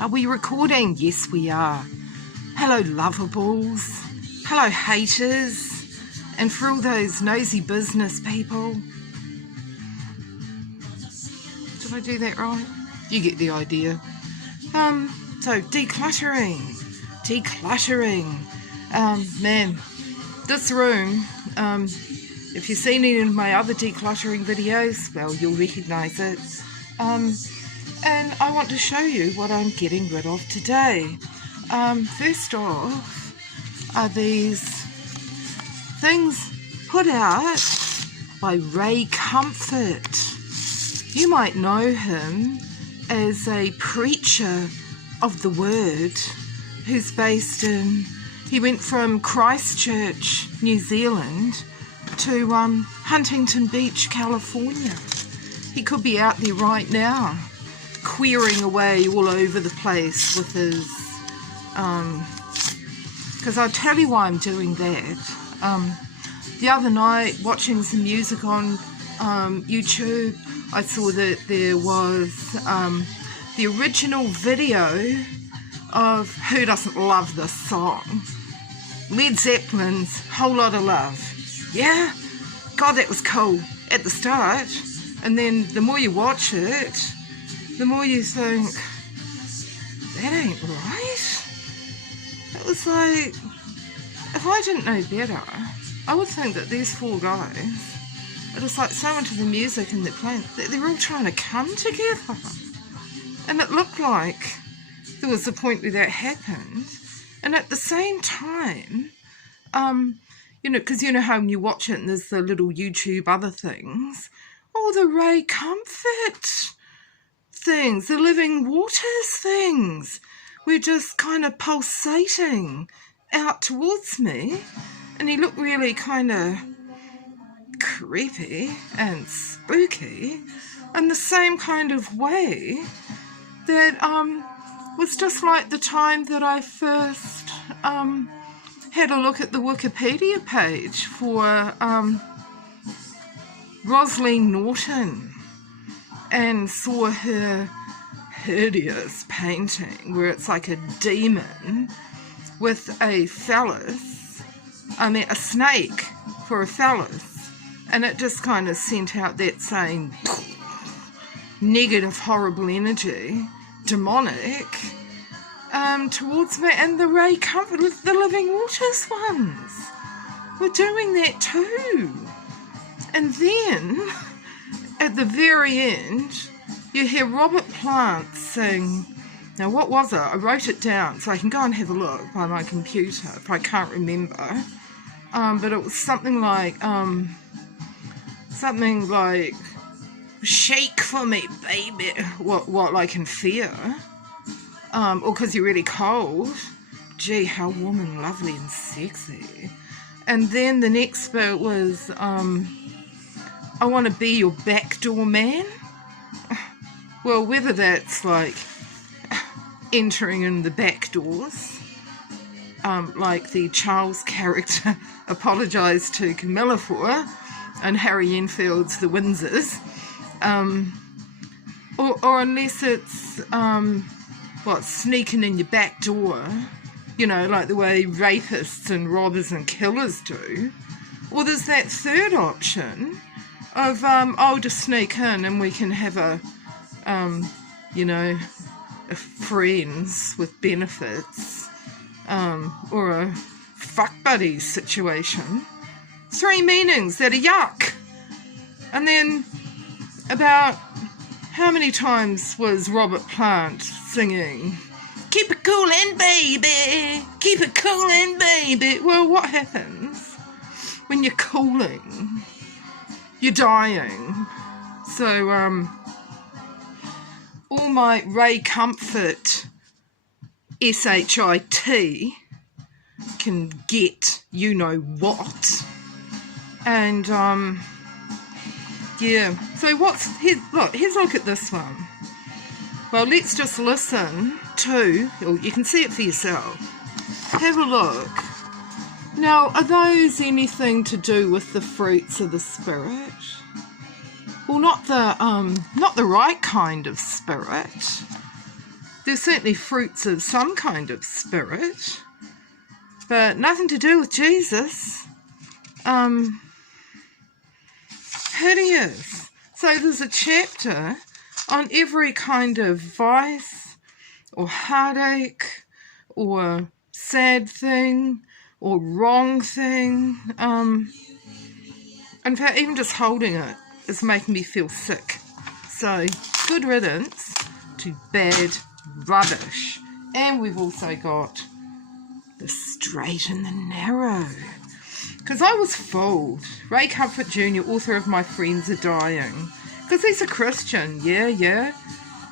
Are we recording? Yes, we are. Hello, lovables. Hello, haters. And for all those nosy business people. Did I do that right? You get the idea. So decluttering. Man, this room, if you've seen any of my other decluttering videos, well, you'll recognise it. And I want to show you what I'm getting rid of today. First off are these things put out by Ray Comfort. You might know him as a preacher of the word who's based in, he went from Christchurch, New Zealand to Huntington Beach, California. He could be out there right now queering away all over the place with his because I'll tell you why I'm doing that. The other night, watching some music on YouTube, I saw that there was the original video of, who doesn't love this song? Led Zeppelin's Whole Lot of Love. Yeah? God, that was cool at the start. And then the more you watch it, the more you think, that ain't right. It was like, if I didn't know better, I would think that these four guys are just like so into the music and they're playing, they're all trying to come together. And it looked like there was a point where that happened. And at the same time, you know, because you know how when you watch it and there's the little YouTube other things, oh, the Ray Comfort things, the Living Waters things were just kind of pulsating out towards me, and he looked really kind of creepy and spooky in the same kind of way that was just like the time that I first had a look at the Wikipedia page for Rosaline Norton and saw her hideous painting where it's like a demon with a phallus, a snake for a phallus, and it just kind of sent out that same negative, horrible energy, demonic, towards me. And the Ray Comfort, the Living Waters ones, were doing that too. And then, at the very end, you hear Robert Plant sing. Now, what was it? I wrote it down so I can go and have a look by my computer if I can't remember. But it was something like, shake for me, baby. What like in fear? Or because you're really cold. Gee, how warm and lovely and sexy. And then the next bit was, I want to be your backdoor man. Well, whether that's like entering in the back doors, like the Charles character apologised to Camilla for, and Harry Enfield's The Windsors, or unless it's sneaking in your back door, you know, like the way rapists and robbers and killers do. Or there's that third option of I'll just sneak in and we can have a friends with benefits, or a fuck buddies situation. 3 meanings that are yuck. And then about how many times was Robert Plant singing, keep it coolin', baby, keep it coolin', baby? Well, what happens when you're cooling? You're dying. So, all my Ray Comfort SHIT can get you know what. And yeah, so here's a look at this one. Well, let's just listen to, or you can see it for yourself. Have a look. Now, are those anything to do with the fruits of the Spirit? Well, not the right kind of spirit. there's certainly fruits of some kind of spirit, but nothing to do with Jesus. Hideous. So there's a chapter on every kind of vice or heartache or sad thing or wrong thing. In fact, even just holding it is making me feel sick. So, good riddance to bad rubbish. And we've also got the straight and the narrow. Because I was fooled. Ray Comfort Jr., author of My Friends Are Dying. Because he's a Christian, yeah.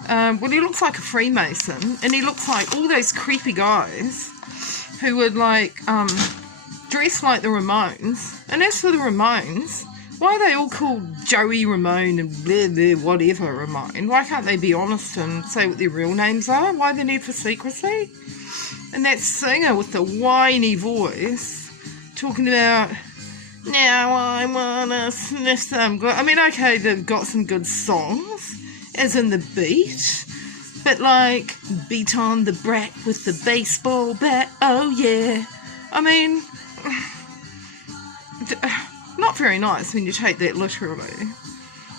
Well, he looks like a Freemason. And he looks like all those creepy guys who would, like, dress like the Ramones. And as for the Ramones, why are they all called Joey Ramone and blah, blah, whatever Ramone? Why can't they be honest and say what their real names are? Why the need for secrecy? And that singer with the whiny voice talking about, now I wanna sniff some good. I mean, okay, they've got some good songs, as in the beat, but like, beat on the brat with the baseball bat, oh yeah. I mean, not very nice when you take that literally.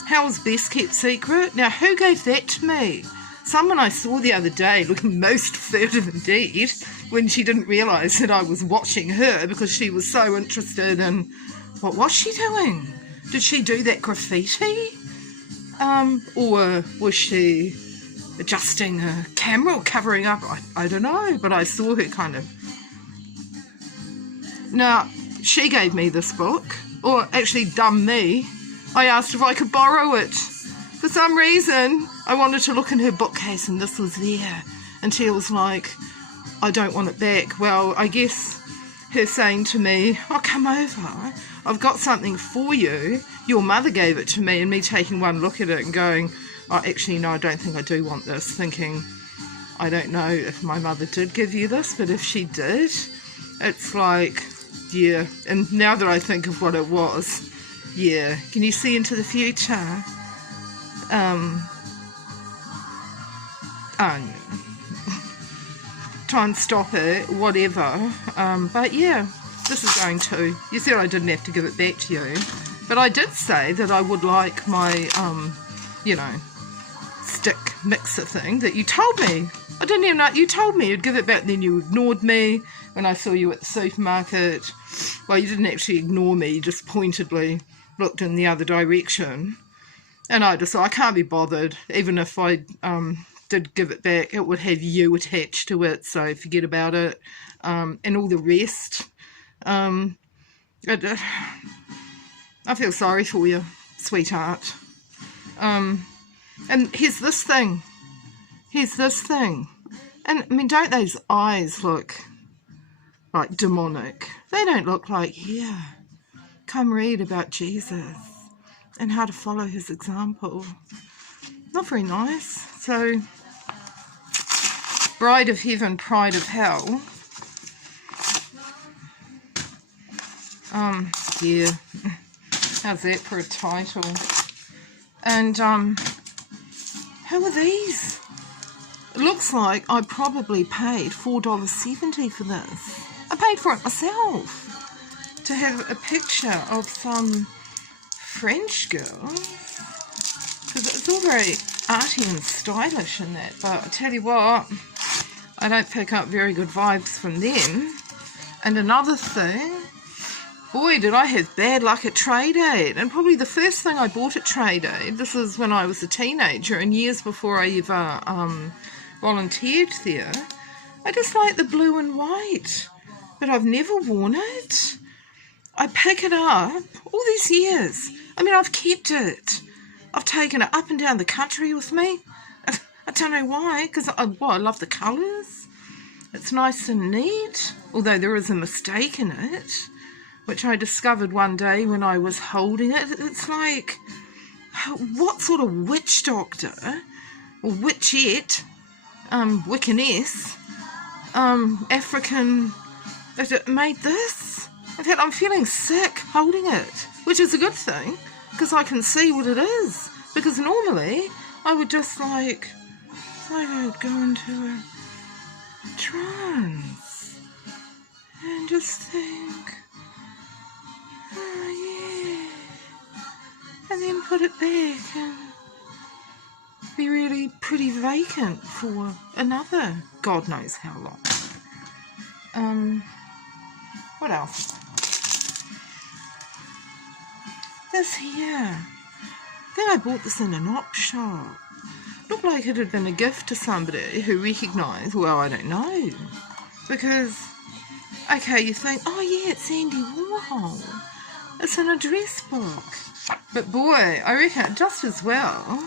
How's best kept secret? Now, who gave that to me? Someone I saw the other day looking most furtive indeed when she didn't realise that I was watching her because she was so interested in, what was she doing? Did she do that graffiti? Or was she adjusting her camera or covering up? I don't know, but I saw her kind of. Now, she gave me this book, or actually dumb me. I asked if I could borrow it. For some reason, I wanted to look in her bookcase and this was there. And she was like, I don't want it back. Well, I guess her saying to me, oh, come over, I've got something for you. Your mother gave it to me, and me taking one look at it and going, oh, actually, no, I don't think I do want this. Thinking, I don't know if my mother did give you this, but if she did, it's like, yeah. And now that I think of what it was, yeah. Can you see into the future? Try and stop it, whatever. But yeah, this is going to. You said I didn't have to give it back to you, but I did say that I would like my, stick mixer thing that you told me. I didn't even know. You told me you'd give it back, then you ignored me when I saw you at the supermarket. Well, you didn't actually ignore me, you just pointedly looked in the other direction. And I just thought, I can't be bothered. Even if I did give it back, it would have you attached to it, so forget about it. And all the rest. I feel sorry for you, sweetheart. And here's this thing. And, I mean, don't those eyes look like demonic? They don't look like, yeah, come read about Jesus and how to follow his example. Not very nice. So, Bride of Heaven, Pride of Hell. Yeah. How's that for a title? And, who are these? It looks like I probably paid $4.70 for this. I paid for it myself. To have a picture of some French girl. Because it's all very arty and stylish in that. But I tell you what, I don't pick up very good vibes from them. And another thing, boy, did I have bad luck at Trade Aid. And probably the first thing I bought at Trade Aid, this is when I was a teenager and years before I ever volunteered there, I just like the blue and white. But I've never worn it. I pick it up all these years. I mean, I've kept it. I've taken it up and down the country with me. I don't know why, because I love the colours. It's nice and neat, although there is a mistake in it, which I discovered one day when I was holding it. It's like, what sort of witch doctor, or witchette, Wiccaness, African, that made this? In fact, I'm feeling sick holding it, which is a good thing, because I can see what it is. Because normally, I would just like, like I'd go into a trance and just think, oh yeah, and then put it back and be really pretty vacant for another God knows how long. What else? This here. I think I bought this in an op shop. Looked like it had been a gift to somebody who recognised, well, I don't know. Because, okay, you think, oh yeah, it's Andy Warhol. It's an address book. But boy, I reckon just as well,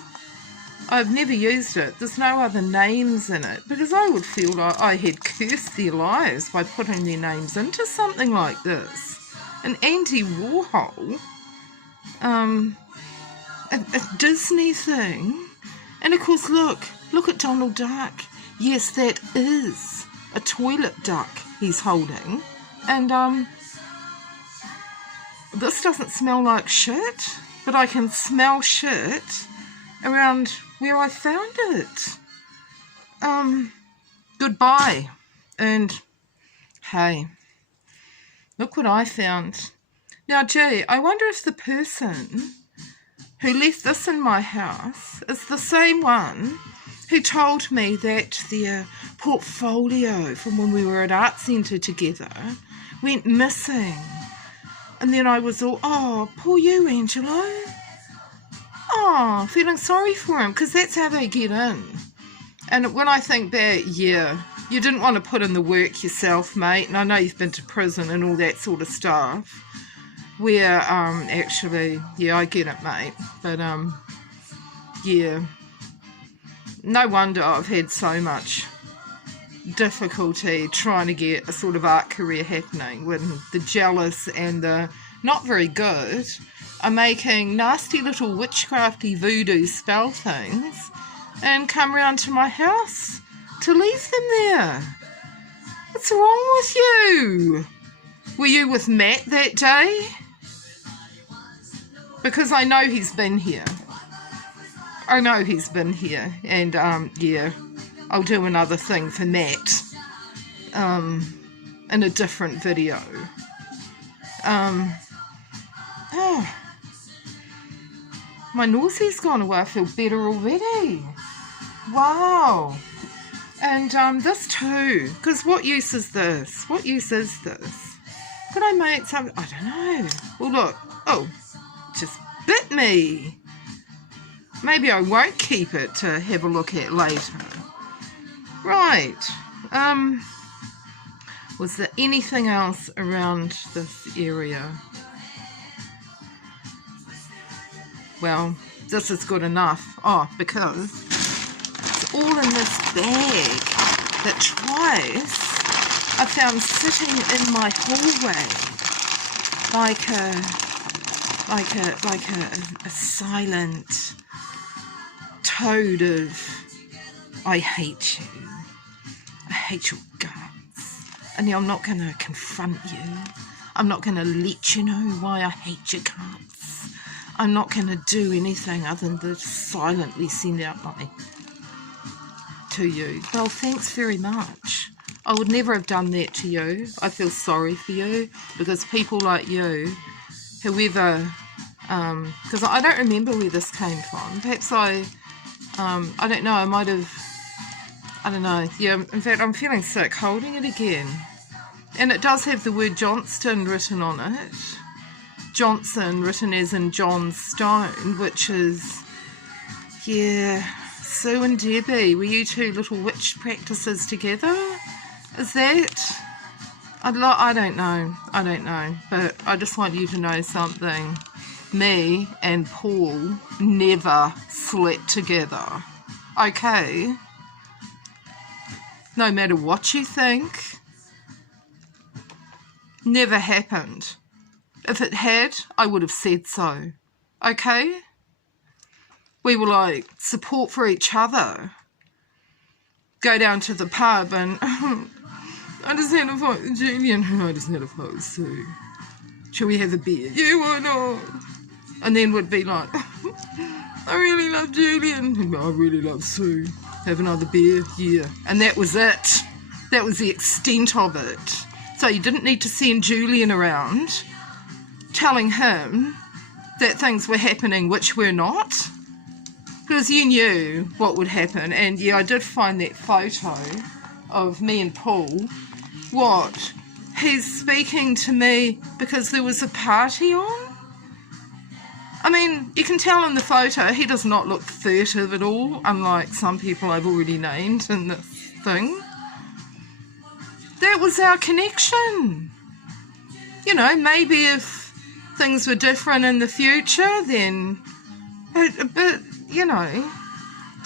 I've never used it. There's no other names in it. Because I would feel like I had cursed their lives by putting their names into something like this. An Andy Warhol, a Disney thing. And of course, look at Donald Duck. Yes, that is a toilet duck he's holding. And this doesn't smell like shit, but I can smell shit around where I found it. Goodbye. And hey, look what I found. Now, gee, I wonder if the person who left this in my house is the same one who told me that their portfolio from when we were at Art Centre together went missing. And then I was all, oh, poor you, Angelo. Oh, feeling sorry for him, because that's how they get in. And when I think back, yeah, you didn't want to put in the work yourself, mate, and I know you've been to prison and all that sort of stuff, where, actually, yeah, I get it, mate, but, yeah, no wonder I've had so much difficulty trying to get a sort of art career happening when the jealous and the not very good are making nasty little witchcrafty voodoo spell things and come round to my house to leave them there. What's wrong with you? Were you with Matt that day? Because I know he's been here. I know he's been here. And, yeah, I'll do another thing for Matt. In a different video. Oh. My nausea's gone away. I feel better already. Wow. And, this too. Because what use is this? What use is this? Could I make some... I don't know. Well, look. Oh. Just bit me. Maybe I won't keep it to have a look at later. Right. Was there anything else around this area? Well, this is good enough. Oh, because it's all in this bag that twice I found sitting in my hallway like a silent toad of I hate you. I hate your guts. And I'm not going to confront you. I'm not going to let you know why I hate your guts. I'm not going to do anything other than to silently send out my to you. Well, thanks very much. I would never have done that to you. I feel sorry for you because people like you, whoever, because I don't remember where this came from. Perhaps I don't know, I might have, I don't know. Yeah, in fact, I'm feeling sick holding it again. And it does have the word Johnston written on it. Johnson written as in John Stone, which is, yeah, Sue and Debbie. Were you two little witch practices together? Is that? I don't know. But I just want you to know something. Me and Paul never slept together. Okay? No matter what you think, never happened. If it had, I would have said so. Okay? We were like support for each other. Go down to the pub and I just had a fight with Julian. I just had a fight with Sue. Shall we have a beer? Yeah, why not? And then would be like, I really love Julian. I really love Sue. have another beer, yeah. And that was it. That was the extent of it. So you didn't need to send Julian around telling him that things were happening which were not, because you knew what would happen. And yeah, I did find that photo of me and Paul. What? He's speaking to me because there was a party on? I mean, you can tell in the photo he does not look furtive at all, unlike some people I've already named in this thing. That was our connection. You know, maybe if things were different in the future, then... But, you know...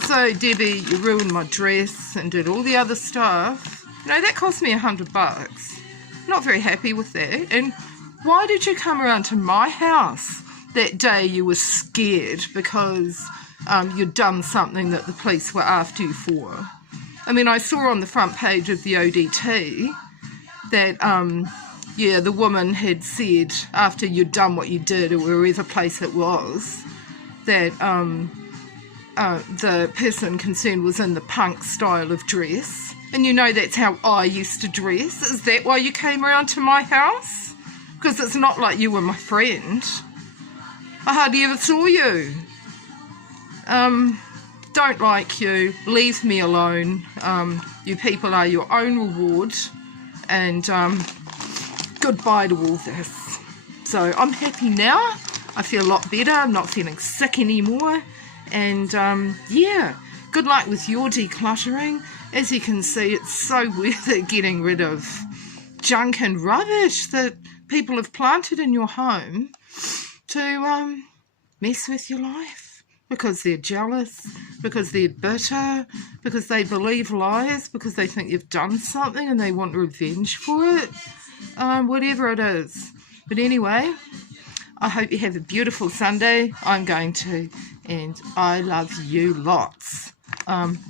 So, Debbie, you ruined my dress and did all the other stuff. You know, that cost me $100. Not very happy with that. And why did you come around to my house that day? You were scared because you'd done something that the police were after you for. I mean, I saw on the front page of the ODT that, yeah, the woman had said after you'd done what you did, or wherever place it was, that the person concerned was in the punk style of dress. And you know that's how I used to dress. Is that why you came around to my house? Because it's not like you were my friend. I hardly ever saw you. Don't like you. Leave me alone. You people are your own reward. And goodbye to all this. So I'm happy now. I feel a lot better. I'm not feeling sick anymore. And yeah, good luck with your decluttering. As you can see, it's so worth it getting rid of junk and rubbish that people have planted in your home to mess with your life because they're jealous, because they're bitter, because they believe lies, because they think you've done something and they want revenge for it, whatever it is. But anyway, I hope you have a beautiful Sunday. I'm going to, and I love you lots.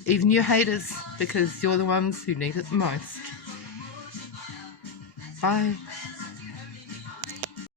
Even your haters, because you're the ones who need it the most. Bye.